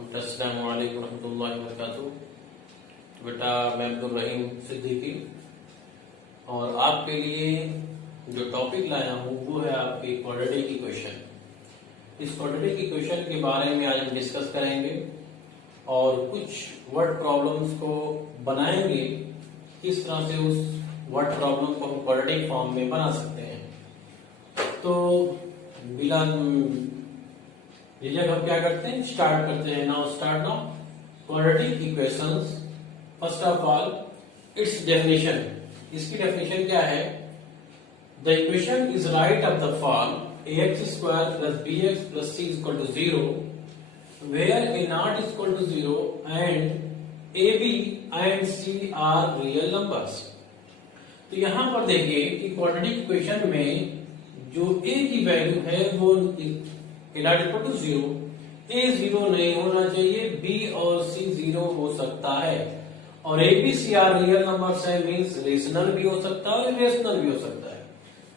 अस्सलामु अलैकुम रहमतुल्लाहि व बरकातुहू। बेटा मैं अब्दुल रहीम सिद्दीकी और आपके लिए जो टॉपिक लाया हूँ वो है आपकी क्वाड्रेटिक इक्वेशन। इस क्वाड्रेटिक इक्वेशन के बारे में आज हम डिस्कस करेंगे और कुछ वर्ड प्रॉब्लम्स को बनाएंगे, किस तरह से उस वर्ड प्रॉब्लम को हम क्वाड्रेटिक फॉर्म में बना सकते हैं। तो बिला हम क्या करते हैं, स्टार्ट करते हैं। Now start now quadratic equations. First of all it's definition. इसकी डेफिनेशन क्या है? The equation is right of the form ax square plus bx plus c is equal to 0 where a naught is equal to 0 and ab and c are real numbers। तो यहां पर देखिए कि quadratic equation में जो a की value है वो नॉट इक्वल टू 0, a 0 नहीं होना चाहिए, b और c 0 हो सकता है और a b c are real numbers है, मींस रेशनल भी हो सकता है और इरेशनल भी हो सकता है।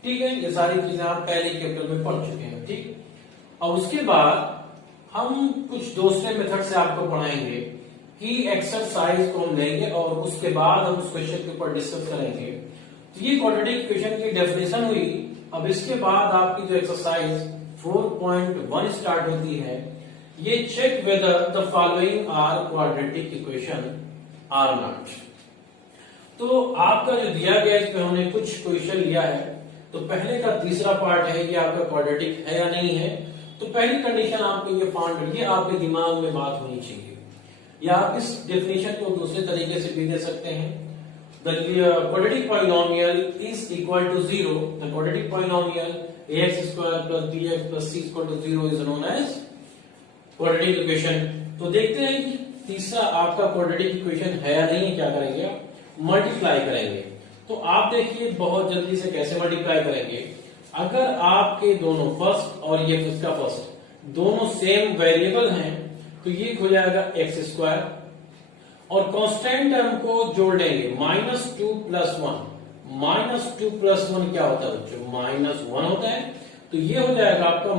ठीक है, ये सारी चीजें आप पहले चैप्टर में पढ़ चुके हैं। ठीक, और उसके बाद हम कुछ दूसरे मेथड से आपको पढ़ाएंगे कि एक्सरसाइज को हम लेंगे और उसके बाद हम उस क्वेश्चन के ऊपर डिस्कस करेंगे। तो ये क्वाड्रेटिक इक्वेशन की डेफिनेशन हुई। अब इसके बाद आपकी जो एक्सरसाइज 4.1 स्टार्ट होती है, ये check whether the following are quadratic equation or not. तो आपका जो दिया गया इसमें हमने कुछ क्वेश्चन लिया है। तो पहले का तीसरा पार्ट है कि आपका क्वाड्रेटिक है या नहीं है। तो पहली कंडीशन आपको ये फाइंड करके आपके दिमाग में बात होनी चाहिए, या आप इस डेफिनेशन को दूसरे तरीके से भी दे सकते हैं। The quadratic polynomial is equal to 0। The quadratic polynomial ax square plus bx plus c equal to 0 is known as quadratic equation. तो देखते हैं कि तीसरा आपका क्वाड्रेटिक इक्वेशन है या नहीं है। क्या करेंगे आप? मल्टीप्लाई करेंगे। तो आप देखिए बहुत जल्दी से कैसे मल्टीप्लाई करेंगे। अगर आपके दोनों फर्स्ट और ये इसका फर्स्ट दोनों सेम वेरिएबल हैं तो ये हो जाएगा एक्स स्क्वायर और कांस्टेंट टर्म को जोड़ देंगे -2 + 1। -2 + 1 क्या होता है बच्चों? -1 होता है। तो ये हो जाएगा आपका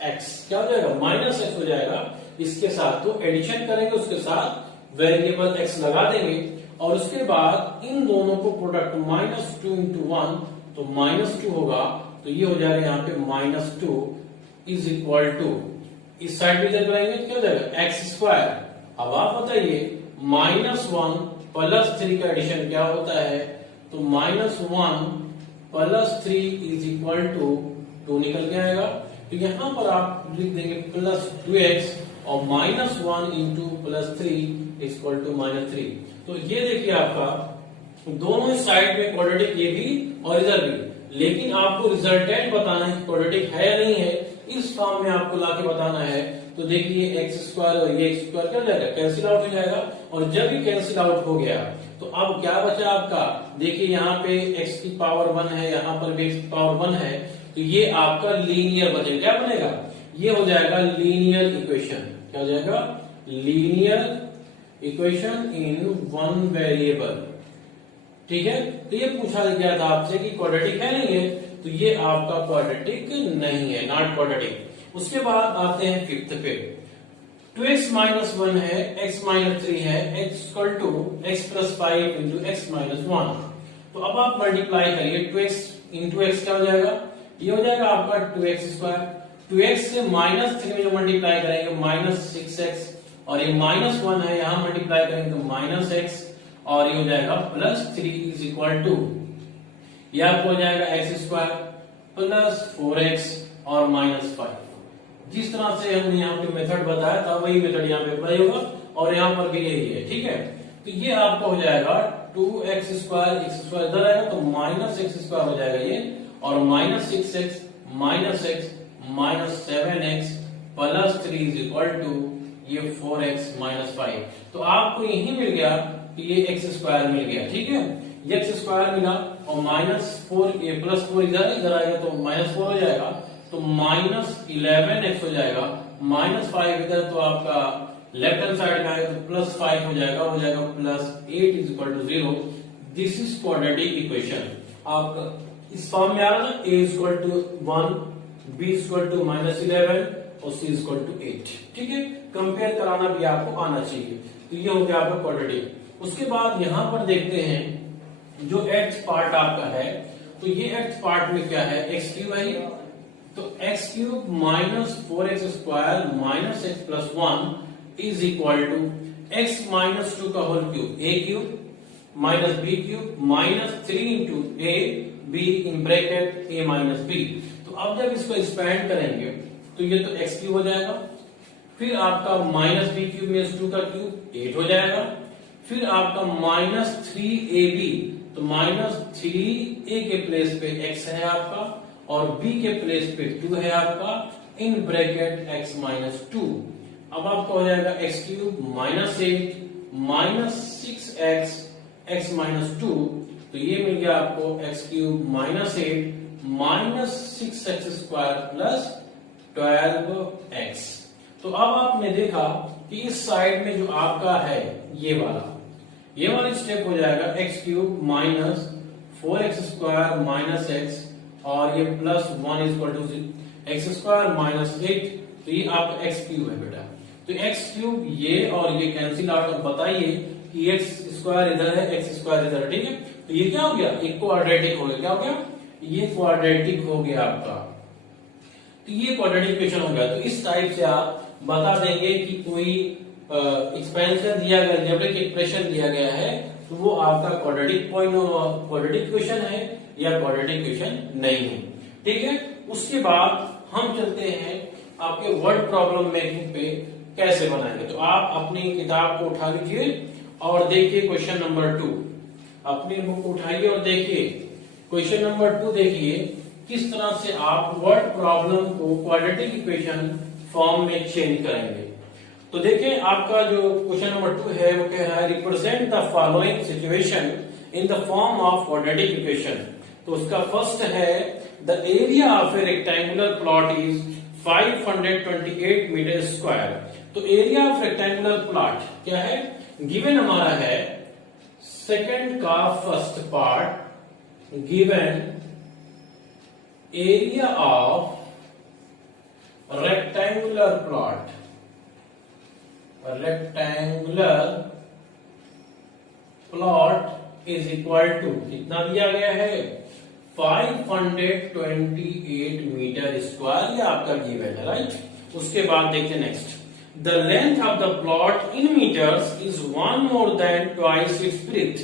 -x। क्या हो जाएगा? -x हो जाएगा इसके साथ। तो एडिशन करेंगे, उसके साथ वेरिएबल x लगा देंगे और उसके बाद इन दोनों को प्रोडक्ट -2 × 1 तो -2 होगा। तो ये हो जाएगा यहाँ पे -2 इज इक्वल टू, इस साइड भी जब करेंगे क्या हो जाएगा? x²। अब आप बताइए -1 + 3 का एडिशन क्या होता है? तो -1 + 3 इज इक्वल टू 2 निकल के आएगा। तो यहां पर आप लिख देंगे +2x और -1 × +3 इज इक्वल टू -3। तो ये देखिए आपका दोनों साइड में क्वाड्रेटिक, ये भी और इधर भी, लेकिन आपको रिजल्टेंट बताना है क्वाड्रेटिक है या नहीं है। इस फॉर्म में आपको लाके बताना है। तो देखिए x² और ये x² क्या हो जाएगा? कैंसिल आउट हो जाएगा। और जब ये कैंसिल आउट हो गया तो अब क्या बचा आपका? देखिए यहाँ पे x की पावर 1 है, यहाँ पर भी x की पावर 1 है। तो ये आपका लीनियर बचेगा। क्या बनेगा? ये हो जाएगा लीनियर इक्वेशन। क्या हो जाएगा? Linear equation in one variable. ठीक है, तो ये पूछा गया था आपसे कि क्वाड्रेटिक है नहीं है, तो ये आपका क्वाड्रेटिक नहीं है, नॉट क्वाड्रेटिक। उसके बाद आते हैं फिफ्थ पे। 2x - 1 है, x - 3 है, x = x + 5 × x - 1। तो अब आप मल्टीप्लाई करिए। 2x × x क्या हो जाएगा? ये हो जाएगा आपका 2x²। 2x से -3 में जो मल्टीप्लाई करेंगे -6x और ये -1 है, यहां मल्टीप्लाई करेंगे तो -x और ये हो जाएगा +3 इज इक्वल टू, यह आपको हो जाएगा x² + 4x और -5। जिस तरह से हमने यहाँ पे मेथड बताया था वही मेथड यहाँ पे अप्लाई होगा और यहाँ पर भी यही है। ठीक है, तो ये आपको हो जाएगा 2x² x² इधर आएगा तो -x² हो जाएगा ये, और -6x -x -7x +3 is equal to ये 4x - 5। तो आपको यही मिल गया कि ये x² मिल गया। ठीक है, ये x² मिला और -4 ये +4 इधर आएगा तो -4 हो जाएगा, तो -11x हो जाएगा। -5 इधर तो आपका लेफ्ट हैंड साइड में आएगा तो +5 हो जाएगा +8 is equal to 0। This is quadratic equation. आप इस फॉर्म में आ रहा ना, a = 1, b = -11 और c इक्वल टू 8। ठीक है, कंपेयर कराना भी आपको आना चाहिए। तो ये हो गया आपका क्वाड्रेटिक। उसके बाद यहां पर देखते हैं जो x पार्ट आपका है, तो ये x पार्ट में क्या है, x क्यूब है ये, तो x cube minus 4x square minus x plus 1 is equal to x minus 2 का whole cube a cube minus b cube minus 3 into a b in bracket a minus b। तो अब जब इसको expand करेंगे तो ये तो x क्यूब हो जाएगा, फिर आपका माइनस b क्यूब में 2 का क्यूब 8 हो जाएगा, फिर आपका माइनस 3ab, तो माइनस 3a के प्लेस पे x है आपका और b के प्लेस पे 2 है आपका इन ब्रैकेट x माइनस 2। अब आपका हो जाएगा x cube minus 8 minus 6x x minus 2, तो ये मिल गया आपको x cube minus 8 minus 6x square plus 12x। तो अब आपने देखा कि इस साइड में जो आपका है ये वाला स्टेप हो जाएगा x cube minus 4x square minus x और ये plus 1 equal to x square minus 8, तो ये आपका x क्यूब है बेटा। तो x क्यूब ये और ये कैंसिल आउट। अब बताइए कि x स्क्वायर इधर है, x स्क्वायर इधर है, ठीक है, तो ये क्या हो गया, एक क्वाड्रेटिक हो गया। क्या हो गया, ये क्वाड्रेटिक हो गया आपका। तो ये क्वाड्रेटिक इक्वेशन हो गया। तो इस टाइप से आप बता देंगे कि कोई एक्सपेंशन दिया गया, अलजेब्रिक एक्सप्रेशन दिया गया है, तो वो आपका क्वाड्रेटिक क्वाड्रेटिक इक्वेशन है या क्वाड्रेटिक इक्वेशन नहीं है। ठीक है, उसके बाद हम चलते हैं आपके वर्ड प्रॉब्लम मेकिंग पे कैसे बनाएंगे। तो आप अपनी किताब को उठा लीजिए और देखिए क्वेश्चन नंबर 2, अपनी बुक उठाइए और देखिए क्वेश्चन नंबर 2। देखिए किस तरह से आप वर्ड प्रॉब्लम को क्वाड्रेटिक इक्वेशन फॉर्म में चेंज करेंगे। तो देखिए आपका जो क्वेश्चन नंबर 2 है वो कह रहा है represent the following situation in the form of quadratic equation. तो उसका फर्स्ट है the area of a rectangular plot is 528 metre square. तो एरिया ऑफ रेक्टेंगुलर प्लॉट क्या है, गिवन हमारा है सेकंड का first part, given area of rectangular plot, rectangular plot is equal to कितना दिया गया है, 528 मीटर स्क्वायर, ये आपका गिवन है, राइट। उसके बाद देखते next, the length of the plot in metres is 1 more than twice its breadth.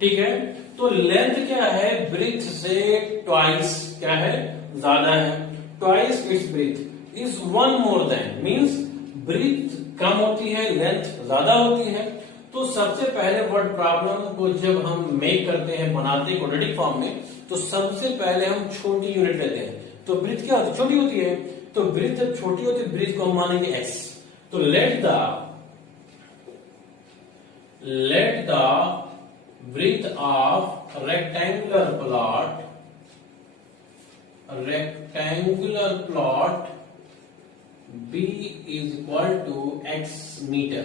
ठीक है, तो लेंथ क्या है, ब्रेथ से ट्वाइस क्या है, ज्यादा है, twice its breadth is 1 more than means breadth कम होती है, लेंथ ज्यादा होती है। तो सबसे पहले वर्ड प्रॉब्लम को जब हम मेक करते हैं, बनाते हैं क्वाड्रेटिक फॉर्म में, तो सबसे पहले हम छोटी यूनिट लेते हैं। तो ब्रेथ क्या होती है, छोटी होती है, तो ब्रेथ जब छोटी होती है ब्रेथ को हम मानेंगे x। तो let the breadth of rectangular plot b is equal to x meter,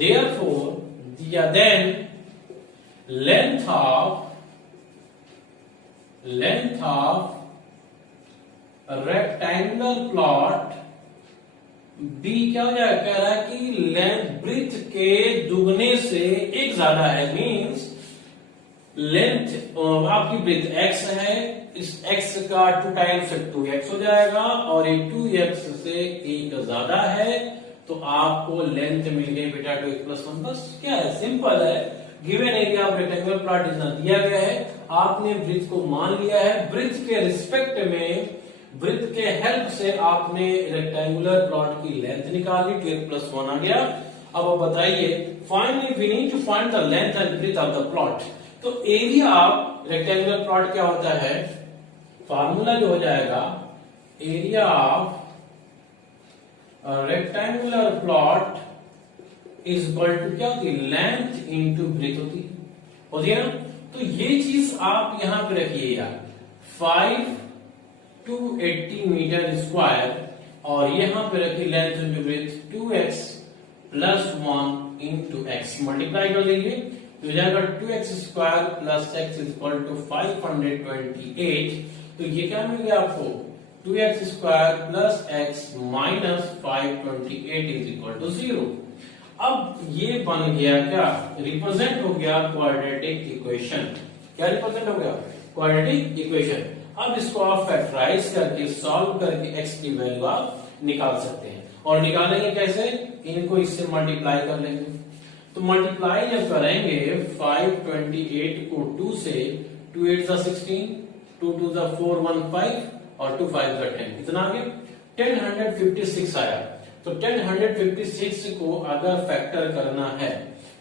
therefore then length of rectangular plot b क्या हो जाएगा, कह रहा है कि लेंथ ब्रेथ के दुगने से एक ज्यादा है, मींस लेंथ आपकी ब्रेथ x है, इस x का 2 टाइम्स 2x हो जाएगा और ये 2x से एक ज्यादा है, तो आपको लेंथ मिल गई बेटा 2x प्लस 1। बस क्या है, सिंपल है, given area of rectangular plot इतना दिया गया है, आपने ब्रेथ को मान लिया है, ब्रेथ के रिस्पेक्ट में ब्रेथ के हेल्प से आपने रेक्टेंगुलर प्लॉट की लेंथ निकाली, 2x प्लस 1 आ गया। अब बताइए finally we need to find the length and breadth of the plot. तो एरिया ऑफ रेक्टेंगुलर प्लॉट क्या होता है, फार्मूला जो हो जाएगा, area of rectangular plot is equal to क्या होती है, लेंथ इंटू ब्रेथ होती है ना। तो ये चीज आप यहां पे रखिए यार, 580 मीटर स्क्वायर और यहां पे रखिए length into breadth 2x plus 1 into x, multiply कर लीजिए तो जाएगा 2x square plus x is equal to 528। तो ये क्या मिल गया आपको, 2x² plus x minus 528 is equal to 0। अब ये बन गया क्या, रिप्रेजेंट हो गया क्वाड्रेटिक इक्वेशन। क्या रिप्रेजेंट हो गया, क्वाड्रेटिक इक्वेशन। अब इसको आप फैक्टराइज करके सॉल्व करके x की वैल्यू आप निकाल सकते हैं। और निकालेंगे कैसे, इनको इससे मल्टीप्लाई कर लेंगे। तो मल्टीप्लाई जब करेंगे 528 को 2 से, 2 8 जा 16, 2 2 जा 4 1 5 और 2 5 जा 10, कितना आ गया 1056 आया। तो 1056 को अगर फैक्टर करना है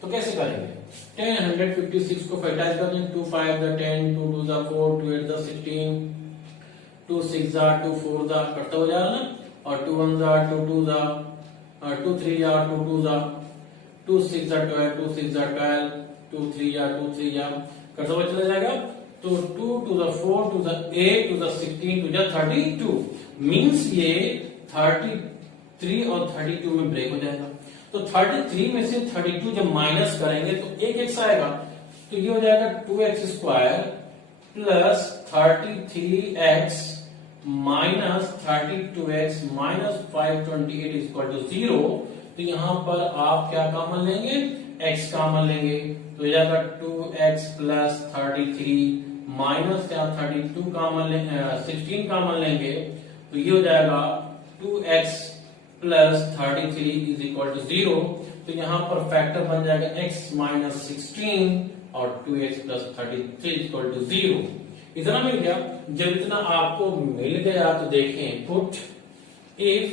तो कैसे करेंगे, 1056 को फैक्टराइज कर लेंगे। 2 5 जा 10, 2 2 जा 4, 2 8 जा 16, 2 6 जा 2 4 जा, कटता हो जाएगा ना, और 2 1 जा 2 2 जा, 2 3 जा 2 2 जा, 2 6 जा 12, 2 6 जा 12, 2 3 जा 2 3 जा, कटता हुआ चला जाएगा। तो 2 2 जा 4, 2 जा 8, 2 जा 16, 2 जा 32, मींस ये 33 और 32 में ब्रेक हो जाएगा। तो 33 में से 32 जब माइनस करेंगे तो एक x आएगा, तो ये हो जाएगा 2x² plus 33x minus 32x minus 528 equal to 0। तो यहां पर आप क्या कॉमन लेंगे, x कॉमन लेंगे, तो हो जाएगा 2x प्लस 33 माइनस क्या 32 कॉमन लेंगे, 16 कॉमन लेंगे, तो ये हो जाएगा 2x plus 33 is equal to 0। तो यहां पर फैक्टर बन जाएगा x माइनस 16 और 2x प्लस 33 इक्वल टू 0। इतना मिल गया। जब इतना आपको मिल गया तो देखें, put if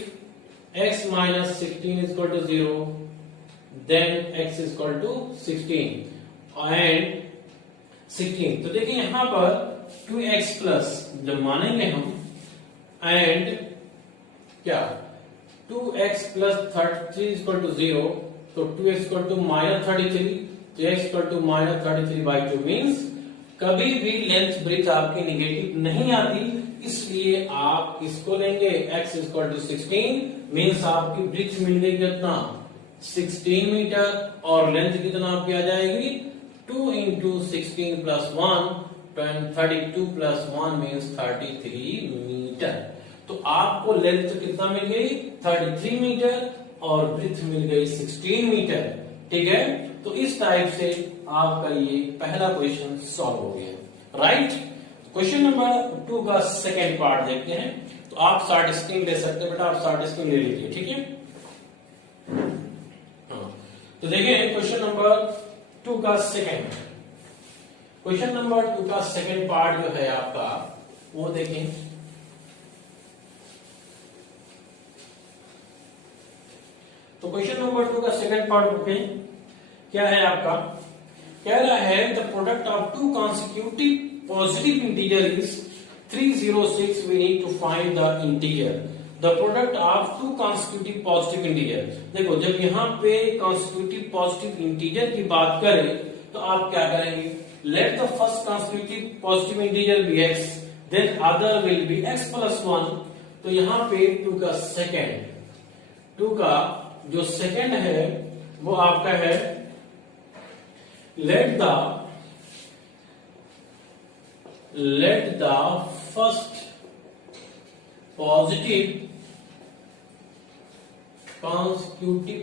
x minus 16 is equal to 0 then x is equal to 16 and 16। तो देखिए यहां पर 2x प्लस जब मानेंगे हम एंड क्या 2x plus 33 is equal to 0, तो 2x इक्वल टू माइनस 33, तो x equal to minus 33/2 means कभी भी लेंथ ब्रिथ आपकी निगेटिव नहीं आती, इसलिए आप इसको लेंगे x इक्वल टू 16 मीन्स आपकी ब्रिथ मिल गई कितना 16 मीटर और लेंथ कितना आपकी आ जाएगी 2 into 16 plus 1 32 plus 1 means 33 metre. तो आपको लेंथ कितना मिल गई 33 मीटर और ब्रिथ मिल गई 16 मीटर। ठीक है, तो इस टाइप से आपका ये पहला क्वेश्चन सॉल्व हो गया। राइट, क्वेश्चन नंबर 2 का सेकेंड पार्ट देखते हैं। तो आप शॉर्ट स्क्रीन ले सकते हैं, बेटा आप शॉर्ट स्क्रीन ले लीजिए। ठीक है, तो देखिए क्वेश्चन नंबर 2 का सेकेंड, क्वेश्चन नंबर 2 का सेकेंड पार्ट जो है आपका वो देखें। तो क्वेश्चन नंबर 2 का सेकंड पार्ट देखें, क्या है आपका, कह रहा है the product of two consecutive positive integer is 306, we need to find the integer. The product of two consecutive positive integer. देखो जब यहाँ पे कॉन्सिक्यूटिव पॉजिटिव इंटीजर की बात करें तो आप क्या करेंगे, let the first consecutive positive integer be x, then other will be x plus 1। तो यहाँ पे 2 का सेकेंड, 2 का जो सेकंड है वो आपका है let the first positive consecutive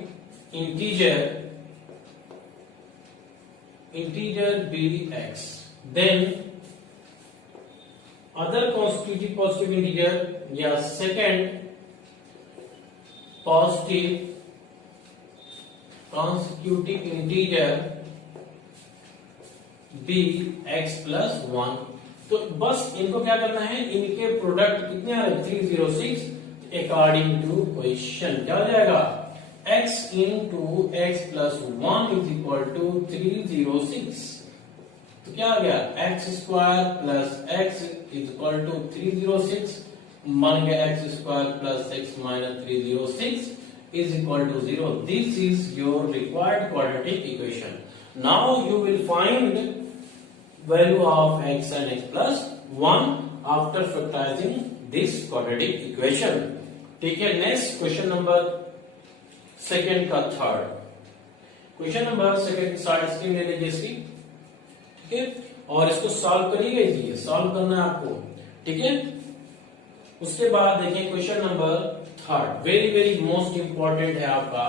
integer be x, then other consecutive positive integer या second positive consecutive integer be x plus 1। तो बस इनको क्या करना है, इनके प्रोडक्ट कितने आ रहे 306, अकॉर्डिंग टू क्वेश्चन क्या हो जाएगा x into x plus 1 is equal to 306। तो क्या आ गया x² plus x is equal to 306, मान गया x² plus x minus 306 is equal to 0. This is your required quadratic equation. Now you will find value of x and x plus 1 after factorizing this quadratic equation. ठीक है, next question number second का third, question number second side screen ले लीजिए इसकी। ठीक है, और इसको सॉल्व करिएगा, इजी है, सॉल्व करना है आपको। ठीक है, उसके बाद देखिए question number third, very very most important है आपका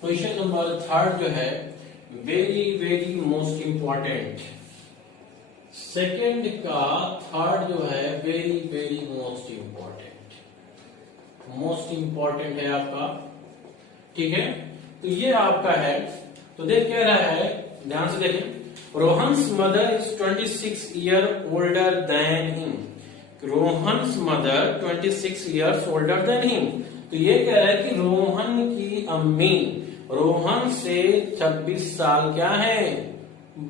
क्वेश्चन नंबर थर्ड जो है, very very most important. Second का थर्ड जो है वेरी वेरी मोस्ट इंपॉर्टेंट है आपका, ठीक है। तो ये आपका है, तो देख कह रहा है, ध्यान से देखें, Rohan's mother is 26 year older than him. Rohan's mother 26 years older than him. तो ये कह रहा है कि रोहन की अम्मी रोहन से 26 साल क्या है,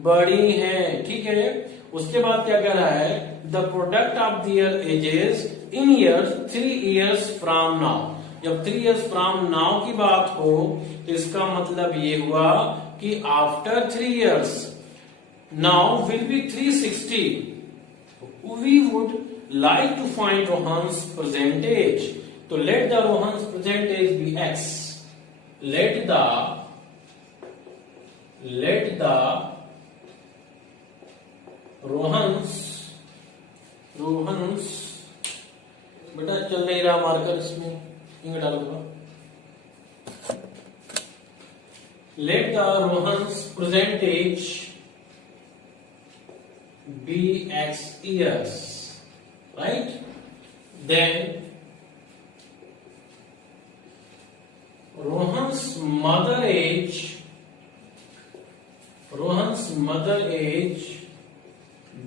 बड़ी है, ठीक है। उसके बाद क्या कह रहा है, the product of their ages in years 3 years from now. जब 3 ईयर्स फ्रॉम नाउ की बात हो तो इसका मतलब ये हुआ कि after 3 years now will be 360। We would like to find Rohan's present age. So let the Rohan's present age be x. Let the Rohan's बेटा चल नहीं रहा मार्कर, इसमें इंग डाल दो। Let the Rohan's present age be x years. Right? Then Rohan's mother age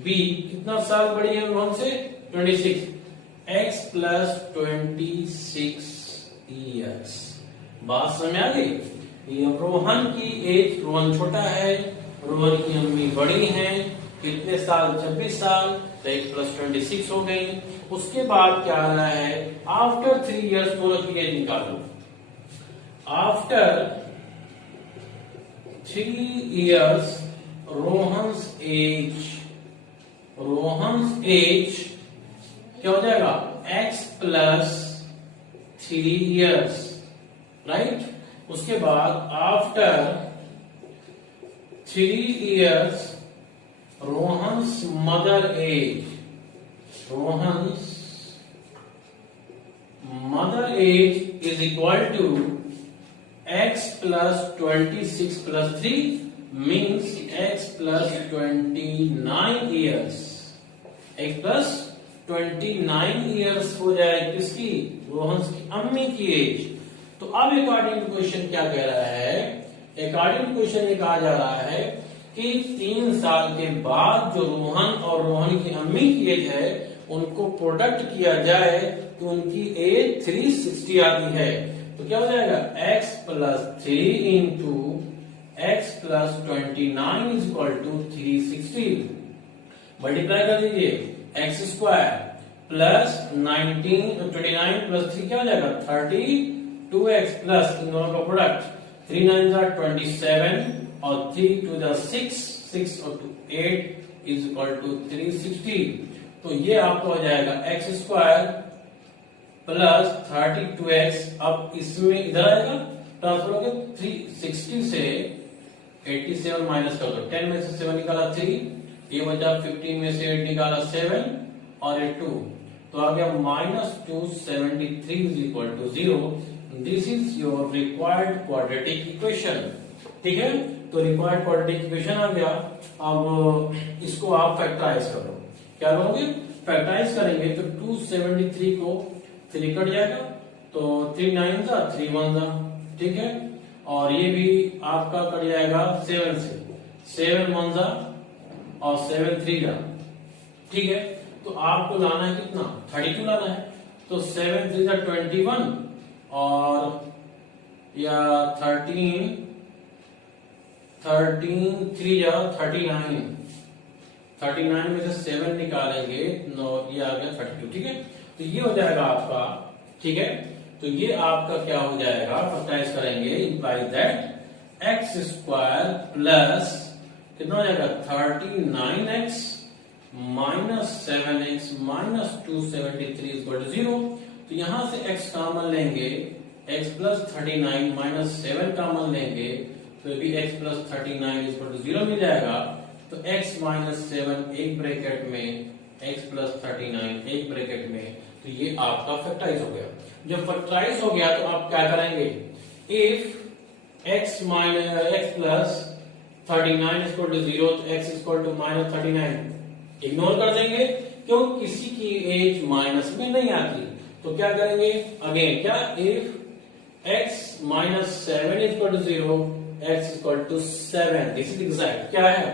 B कितना साल बड़ी है रोहन से, 26, x plus 26 years। बात समझ आ गई। ये रोहन की एज, रोहन छोटा है, रोहन की अम्मी बड़ी है, कितने साल, 26 साल, तो x plus 26 हो गई। उसके बाद क्या आ रहा है, आफ्टर 3 ईयर्स दोनों की एज निकालो। आफ्टर 3 ईयर्स रोहन्स एज क्या हो जाएगा, x plus 3 ईयर्स, राइट। उसके बाद after 3 years Rohan's mother age is equal to x plus 26 plus 3 means x plus 29 years। x plus 29 years हो जाए किसकी, रोहन्स की अम्मी की एज। तो अब अकॉर्डिंग टू क्वेश्चन क्या कह रहा है, अकॉर्डिंग टू क्वेश्चन ये कहा जा रहा है कि 3 साल के बाद जो रोहन और रोहन की अम्मी की एज है उनको प्रोडक्ट किया जाए तो उनकी एज 360 आती है। तो क्या हो जाएगा, x plus 3 into x plus 29 is equal to 360। Multiply कर दीजिए, x स्क्वायर प्लस 29 प्लस 3 क्या हो जाएगा, 32x प्लस इन दोनों का प्रोडक्ट 3 9 27 और 3 to the 6 और 8 is equal to 360। तो ये आपका हो जाएगा x स्क्वायर प्लस 32x। अब इसमें इधर आएगा, ट्रांसफर होकर 360 से 87 माइनस कर दो, 10 में से 7 निकाला 3, ये बचा 15 में से 8 निकाला 7 और ये 2, तो आ गया -273 is equal to 0। This is your required quadratic equation, ठीक है। तो रिक्वायर्ड क्वाड्रेटिक इक्वेशन आ गया। अब इसको आप फैक्टराइज करो, क्या करोगे, फैक्टराइज करेंगे तो 273 को 3 कट जाएगा, तो 3 9 जा 3 1 जा, ठीक है। और ये भी आपका कट जाएगा 7 से, 7 1 जा और 7 3 जा, ठीक है। तो आपको लाना है कितना, 32 लाना है। तो 7 3 जा 21 और या 13 3 जा 39 में से 7 निकालेंगे 9, ये आ गया 32, ठीक है। तो ये हो जाएगा आपका, ठीक है। तो ये आपका क्या हो जाएगा, फैक्टराइज करेंगे, imply that x square plus कितना हो जाएगा 39x minus 7x minus 273 is equal to 0। तो यहां से x कॉमन लेंगे, x प्लस 39 माइनस 7 कॉमन लेंगे, तो भी x plus 39 is equal to 0 मिल जाएगा। तो x माइनस 7 एक ब्रैकेट में, x प्लस 39 एक ब्रैकेट में, तो ये आपका फैक्टराइज हो गया। जब फैक्टराइज हो गया तो आप क्या करेंगे, if x minus x plus 39 is equal to 0, तो x is equal to minus 39 ignore कर देंगे, क्यों, किसी की एज माइनस में नहीं आती। तो क्या करेंगे, अगेन क्या, if x minus 7 is equal to 0, x is equal to 7, this is exact. क्या है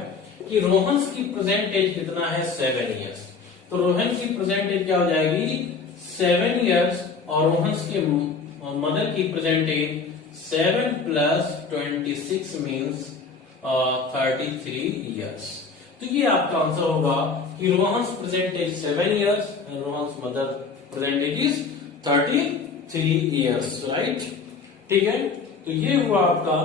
कि रोहन की प्रेजेंट एज कितना है, 7 इयर्स। तो रोहन की प्रेजेंट एज क्या हो जाएगी, 7 इयर्स, और रोहन के मदर की present age 7 plus 26 means 33 years. तो ये आपका आंसर होगा कि Rohan present age 7 years and Rohan mother present age is 33 years, right. ठीक है, तो ये हुआ आपका